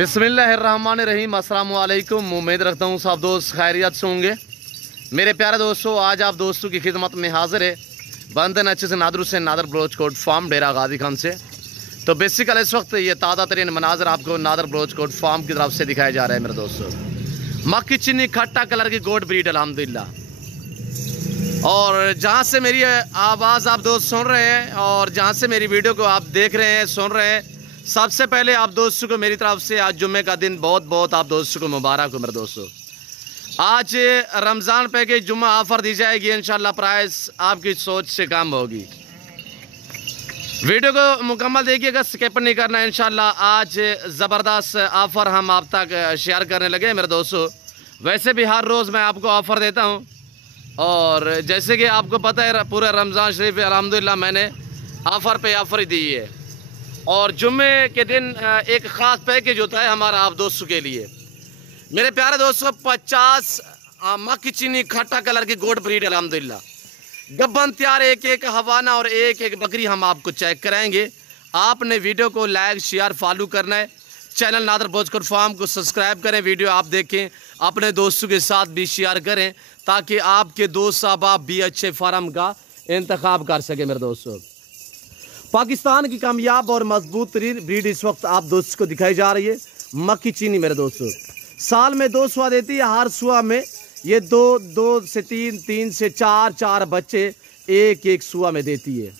बिस्मिल्लाहिर्रहमानिर्रहीम। अस्सलाम वालेकुम। उम्मीद रखता हूँ सब दोस्त खैरियत से होंगे। मेरे प्यारे दोस्तों, आज आप दोस्तों की खिदमत में हाजिर है बंदन अच्छे से नादर हुसैन नादर बलोच कोट फार्म डेरा गाजी खान से। तो बेसिकल इस वक्त ये ताज़ा तरीन मनाजर आपको नादर बलोच कोट फार्म की तरफ से दिखाया जा रहा है मेरे दोस्तों। मक्की चीनी खट्टा कलर की गोट ब्रीड अल्हम्दुलिल्लाह। और जहाँ से मेरी आवाज़ आप दोस्त सुन रहे हैं और जहाँ से मेरी वीडियो को आप देख रहे हैं सुन रहे हैं, सबसे पहले आप दोस्तों को मेरी तरफ से आज जुम्मे का दिन बहुत बहुत आप दोस्तों को मुबारक हो मेरे दोस्तों। आज रमज़ान पे के जुम्मा ऑफ़र दी जाएगी इंशाल्लाह। प्राइस आपकी सोच से कम होगी। वीडियो को मुकम्मल देखिएगा, स्किप नहीं करना इंशाल्लाह। आज ज़बरदस्त ऑफ़र हम आप तक शेयर करने लगे मेरे दोस्तों। वैसे भी हर रोज़ मैं आपको ऑफ़र देता हूँ और जैसे कि आपको पता है पूरे रमज़ान शरीफ अल्हम्दुलिल्लाह मैंने ऑफ़र पे ऑफ़र ही दी है। और जुम्मे के दिन एक ख़ास पैकेज होता है हमारा आप दोस्तों के लिए। मेरे प्यारे दोस्तों, 50 मक्की चीनी खट्टा कलर की गोट ब्रीड अल्हम्दुलिल्लाह। गब्बन तैयार, एक एक हवाना और एक एक बकरी हम आपको चेक कराएंगे। आपने वीडियो को लाइक शेयर फॉलो करना है। Channel Nadir Baloch coat farm को सब्सक्राइब करें, वीडियो आप देखें, अपने दोस्तों के साथ भी शेयर करें ताकि आपके दोस्त अहबाब भी अच्छे फार्म का इंतखाब कर सके मेरे दोस्तों। पाकिस्तान की कामयाब और मजबूत तरीन ब्रीड इस वक्त आप दोस्तों को दिखाई जा रही है मक्की चीनी मेरे दोस्तों। साल में 2 सुआ देती है। हर सुआ में ये 2 से 3 से 4 बच्चे एक एक सुआ में देती है।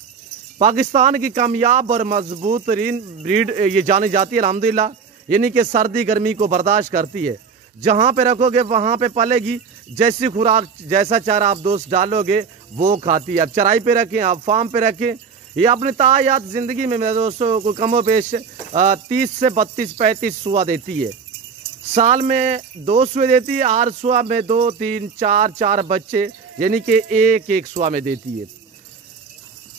पाकिस्तान की कामयाब और मजबूत तरीन ब्रीड ये जानी जाती है अल्हम्दुलिल्लाह। यानी कि सर्दी गर्मी को बर्दाश्त करती है। जहाँ पे रखोगे वहाँ पे पलेगी। जैसी खुराक जैसा चारा आप दोस्त डालोगे वो खाती है। आप चराई पे रखें, आप फार्म पे रखें, ये अपनी तायात ज़िंदगी में मेरे दोस्तों को कमो बेश 30 से 32 35 सुआ देती है। साल में 2 सुए देती है। हर सुआ में 2 3 4 बच्चे यानी कि एक एक सुआ में देती है।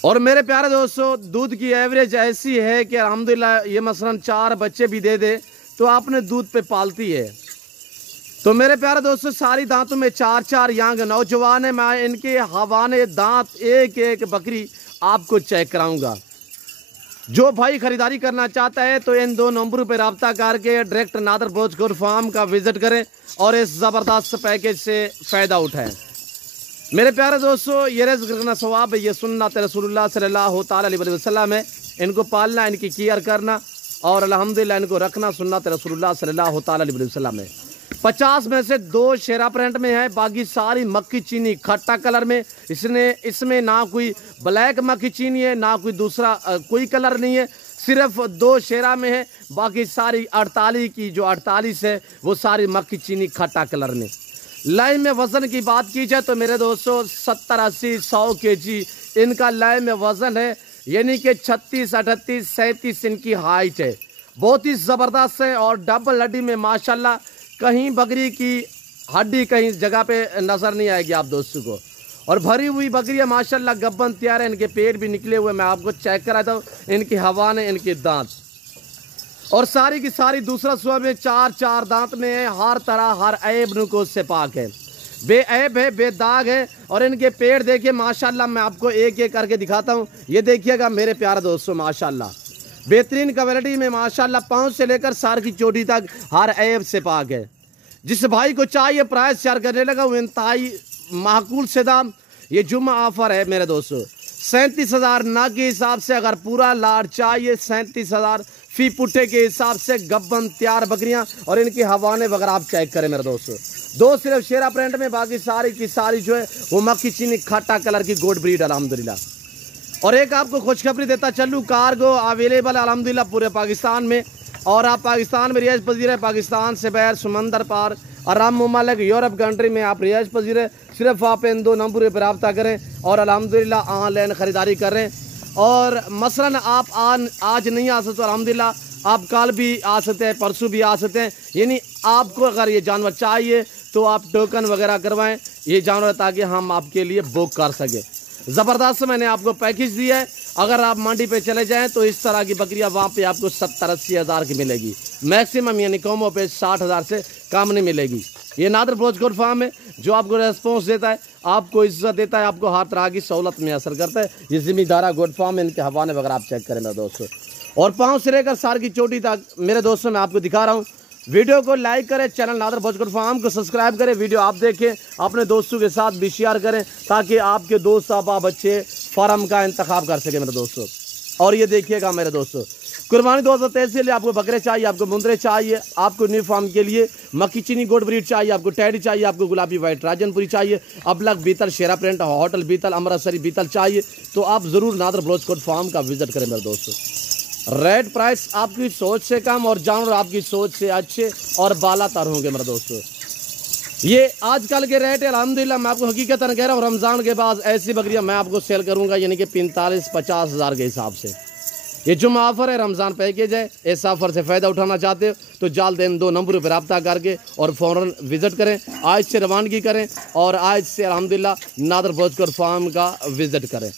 और मेरे प्यारे दोस्तों, दूध की एवरेज ऐसी है कि अल्हम्दुलिल्लाह ये मसलन 4 बच्चे भी दे दे तो आपने दूध पे पालती है। तो मेरे प्यारे दोस्तों, सारी दांतों में 4 यांग नौजवान है। मैं इनके हवाने दांत एक एक बकरी आपको चेक कराऊंगा। जो भाई खरीदारी करना चाहता है तो इन 2 नंबरों पर रब्ता करके direct Nadir Baloch coat farm का विजिट करें और इस ज़बरदस्त पैकेज से फ़ायदा उठाएं। मेरे प्यारे दोस्तों, ये रिज़्क़ करना सवाब है, ये सुन्नत रसूलुल्लाह सल्लल्लाहु अलैहि वसल्लम है। इनको पालना, इनकी केयर करना और अल्हम्दुलिल्लाह इनको रखना सुन्नत रसूलुल्लाह सल्लल्लाहु अलैहि वसल्लम है। 50 में से 2 शेरा प्रिंट में है, बाकी सारी मक्की चीनी खट्टा कलर में। इसमें ना कोई ब्लैक मक्की चीनी है ना कोई दूसरा कोई कलर नहीं है, सिर्फ 2 शेरा में है। बाकी सारी 48 की जो 48 है वो सारी मक्की चीनी खट्टा कलर में। लाइन में वज़न की बात की जाए तो मेरे दोस्तों 70 80 100 kg इनका लाइन में वज़न है। यानी कि 36 38 37 इनकी हाइट है। बहुत ही ज़बरदस्त है और डबल हड्डी में माशाल्लाह कहीं बकरी की हड्डी कहीं जगह पे नज़र नहीं आएगी आप दोस्तों को। और भरी हुई बकरियाँ माशाल्लाह गब्बन तैयार है। इनके पेट भी निकले हुए मैं आपको चेक कराता हूँ। इनकी हवा ने इनके दांत और सारी की सारी दूसरा सुबह में 4 दांत में है। हर तरह हर ऐब नुको से पाक है, बेऐब है, बेदाग है। और इनके पेट देखिए माशाल्लाह, मैं आपको एक एक करके दिखाता हूँ। ये देखिएगा मेरे प्यारे दोस्तों, माशाल्लाह बेहतरीन क्वालिटी में माशाल्लाह पाँव से लेकर सर की चोटी तक हर ऐब से पाक है। जिस भाई को चाहिए प्राइस शेयर करने लगा वो इंतहाई माकूल से दाम। ये जुम्मा ऑफ़र है मेरे दोस्तों। 37,000 ना के हिसाब से अगर पूरा लाट चाहिए 37,000 फी पुट्ठे के हिसाब से गब्बन तैयार बकरियां और इनकी हवाने वगैरह आप चेक करें मेरे दोस्तों। 2 सिर्फ शेरा प्रिंट में, बाकी सारी की सारी जो है वो मक्की चीनी खट्टा कलर की गोट ब्रीड अल्हम्दुलिल्लाह। और एक आपको खुशखबरी देता चलूँ, कार्गो अवेलेबल अल्हम्दुलिल्लाह पूरे पाकिस्तान में। और आप पाकिस्तान में रिहाइश पजीर है, पाकिस्तान से बाहर समंदर पार अरब मुमालिक यूरोप कंट्री में आप रिहाइश पजीर है। सिर्फ आप इन 2 नंबरों पर रब्ता करें और अल्हम्दुलिल्लाह ऑनलाइन ख़रीदारी करें। और मसलन आप आज नहीं आ सकते अल्हम्दुलिल्लाह आप कल भी आ सकते हैं, परसों भी आ सकते हैं। यानी आपको अगर ये जानवर चाहिए तो आप टोकन वगैरह करवाएं ये जानवर ताकि हम आपके लिए बुक कर सकें। ज़बरदस्त मैंने आपको पैकेज दिया है। अगर आप मंडी पे चले जाएं तो इस तरह की बकरियां वहाँ पे आपको 70-80 हज़ार की मिलेगी मैक्सिमम, यानी कमों पे 60,000 से कम नहीं मिलेगी। ये नादर बलोच कोट फार्म है जो आपको रेस्पॉन्स देता है, आपको इज्जत देता है, आपको हर तरह की सहूलत में असर करता है। ये ज़िम्मेदारा गोट फार्म है, इनके हवाने वगैरह आप चेक करें मेरे दोस्तों। और पाँव से लेकर सार की चोटी तक मेरे दोस्तों मैं आपको दिखा रहा हूँ। वीडियो को लाइक करें, चैनल नादर भोज गोट फार्म को सब्सक्राइब करें, वीडियो आप देखें, अपने दोस्तों के साथ भी शेयर करें ताकि आपके दोस्त आप बच्चे फार्म का इंतखाब कर सके मेरे दोस्तों। और ये देखिएगा मेरे दोस्तों, कुर्बानी 2023 के लिए आपको बकरे चाहिए, आपको मुंदरे चाहिए, आपको न्यू फार्म के लिए मक्की चीनी गोट ब्रीड चाहिए, आपको टैडी चाहिए, आपको गुलाबी वाइट राजनपुरी चाहिए, अबलग बीतल, शेरा प्रिंट, होटल बीतल, अमृतसरी बीतल चाहिए तो आप ज़रूर नादर भोज गोट फार्म का विजिट करें मेरे दोस्तों। रेट प्राइस आपकी सोच से कम और जानवर आपकी सोच से अच्छे और बालातर होंगे मेरे दोस्तों। ये आजकल के रेट है अल्हम्दुलिल्लाह, मैं आपको हकीकतन कह रहा हूँ। रमज़ान के बाद ऐसी बकरियाँ मैं आपको सेल करूँगा यानी कि 45-50 हज़ार के हिसाब से। ये जुम्मा ऑफर है, रमज़ान पैकेज है। इस ऑफर से फ़ायदा उठाना चाहते हो तो जल्द इन 2 नंबरों पर रब्ता करके और फ़ौरन विज़िट करें, आज से रवानगी करें और आज से अल्हम्दुलिल्लाह नादर भोज गोट फार्म का विज़िट करें।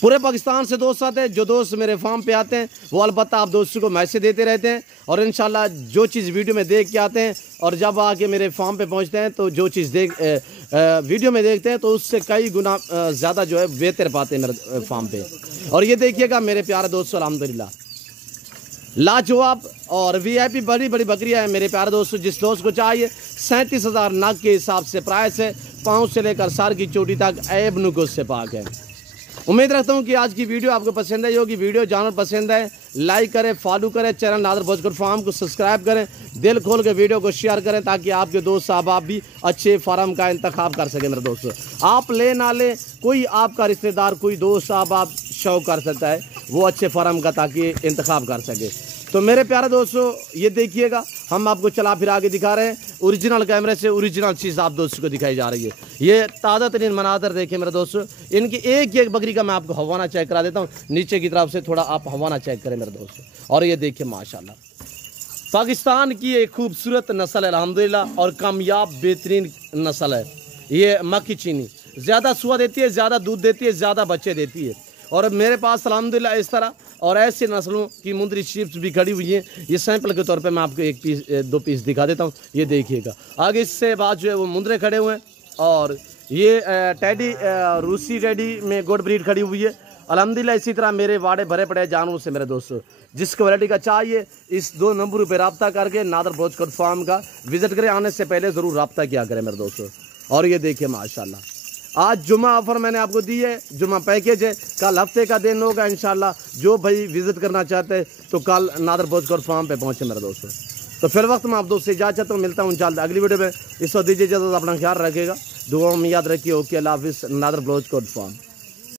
पूरे पाकिस्तान से दोस्त आते हैं, जो दोस्त मेरे फार्म पे आते हैं वो अलबत्ता आप दोस्तों को मैसेज देते रहते हैं और इंशाल्लाह जो चीज़ वीडियो में देख के आते हैं और जब आके मेरे फार्म पे पहुंचते हैं तो जो चीज़ वीडियो में देखते हैं तो उससे कई गुना ज़्यादा जो है बेहतर पाते हैं मेरे फार्म पे। और ये देखिएगा मेरे प्यारे दोस्तों, अल्हम्दुलिल्लाह लाजवाब और VIP बड़ी बड़ी बकरियाँ हैं मेरे प्यारे दोस्तों। जिस दोस्त को चाहिए 37,000 नग के हिसाब से प्राइस है, पाँव से लेकर सार की चोटी तक ऐब नुकुस से पाक है। उम्मीद रखता हूँ कि आज की वीडियो आपको पसंद आई होगी। वीडियो जानवर पसंद है लाइक करें, फॉलो करें, चैनल नादर भोज गोट फार्म को सब्सक्राइब करें, दिल खोल के वीडियो को शेयर करें ताकि आपके दोस्त आप भी अच्छे फार्म का इंतखाब कर सकें मेरे दोस्तों। आप ले ना ले, कोई आपका रिश्तेदार कोई दोस्त आप शौक कर सकता है वो अच्छे फार्म का ताकि इंतखाब कर सके। तो मेरे प्यारे दोस्तों ये देखिएगा, हम आपको चला फिर आगे दिखा रहे हैं ओरिजिनल कैमरे से ओरिजिनल चीज़ आप दोस्तों को दिखाई जा रही है। ये ताज़ा तरीन मनाजर देखिए मेरे दोस्तों, इनकी एक एक बकरी का मैं आपको हवाना चेक करा देता हूँ। नीचे की तरफ से थोड़ा आप हवाना चेक करें मेरे दोस्तों। और ये देखिए माशाल्लाह पाकिस्तान की एक खूबसूरत नस्ल है अल्हम्दुलिल्लाह और कामयाब बेहतरीन नस्ल है। ये मक्की चीनी ज़्यादा सुआ देती है, ज़्यादा दूध देती है, ज़्यादा बच्चे देती है। और मेरे पास अल्हम्दुलिल्लाह इस तरह और ऐसे नस्लों की मुंदरी शीप्स भी खड़ी हुई हैं। ये सैंपल के तौर पे मैं आपको 2 पीस दिखा देता हूँ। ये देखिएगा आगे इससे बाद जो है वो मुंदरे खड़े हुए हैं और ये टैडी रूसी टैडी में गोट ब्रीड खड़ी हुई है अल्हम्दुलिल्लाह। इसी तरह मेरे वाड़े भरे पड़े जानवरों से मेरे दोस्तों, जिस क्वालिटी का चाहिए इस 2 नंबरों पर रब्ता करके नादर भोज गोट फार्म का विजिट करें। आने से पहले ज़रूर रब्ता किया करें मेरे दोस्तों। और ये देखिए माशाल्लाह आज जुम्मा ऑफर मैंने आपको दी है, जुम्मा पैकेज है, कल हफ्ते का दिन होगा इंशाल्लाह। जो भाई विजिट करना चाहते हैं तो कल नादर भोज गोट फार्म पे पहुंचे मेरे दोस्तों। तो फिर वक्त मैं आप दोस्त से इजाज़त हूँ, मिलता हूँ जल्द अगली वीडियो में। इस वक्त दीजिए इजाज़त, अपना ख्याल रखेगा, दुआ में याद रखिए। ओके, अल्लाह हाफिज़। नादर भोज गोट फार्म।